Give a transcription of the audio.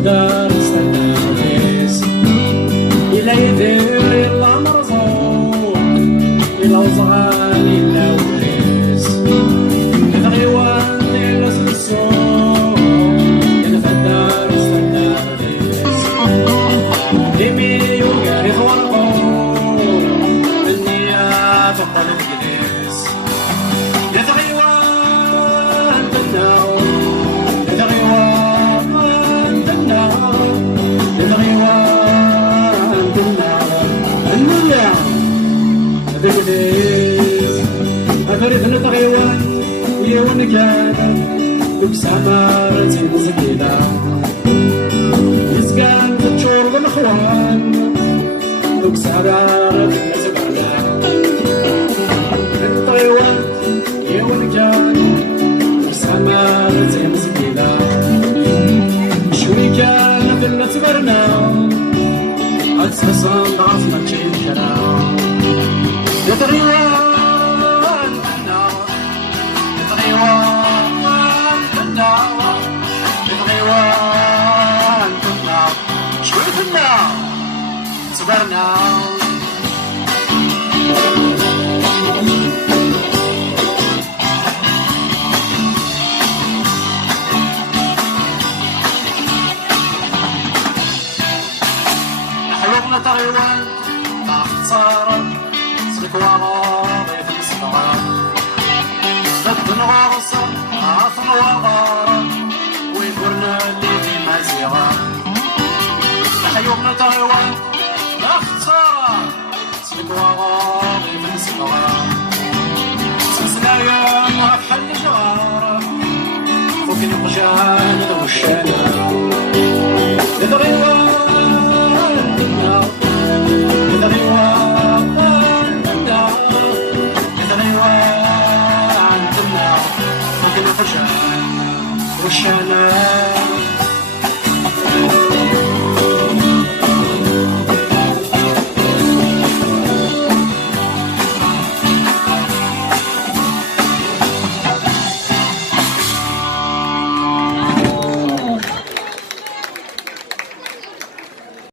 الدار استنى الناس إلا يدير يلا مرزوق إلا وصغان إلا وريس الغيوان ديال راس السوق يلا في الدار استنى الناس يميني وقاري خورقور النية تقبل الجليس يا غيوان تناو أفرد نطغيوان يون كان يكسامر تنزكيدا يسكان تتشور بالأخوان يكسامر تنزكيدا نطغيوان يون كان يكسامر تنزكيدا شوي كان في النتبرنا أتسخصان ضعف ما تشيل كلام يطغيوان صبرنا حلوقنا تغيوان مع اختصارا سلك وغاضي في الصغار ضد غرصا عاف وغارا ويفرنا اللي في مزيغا حيوقنا تغيوان اختصارا سلك وغاضي في الصغار سلسلايا في حل جغارة فوق القجان وشان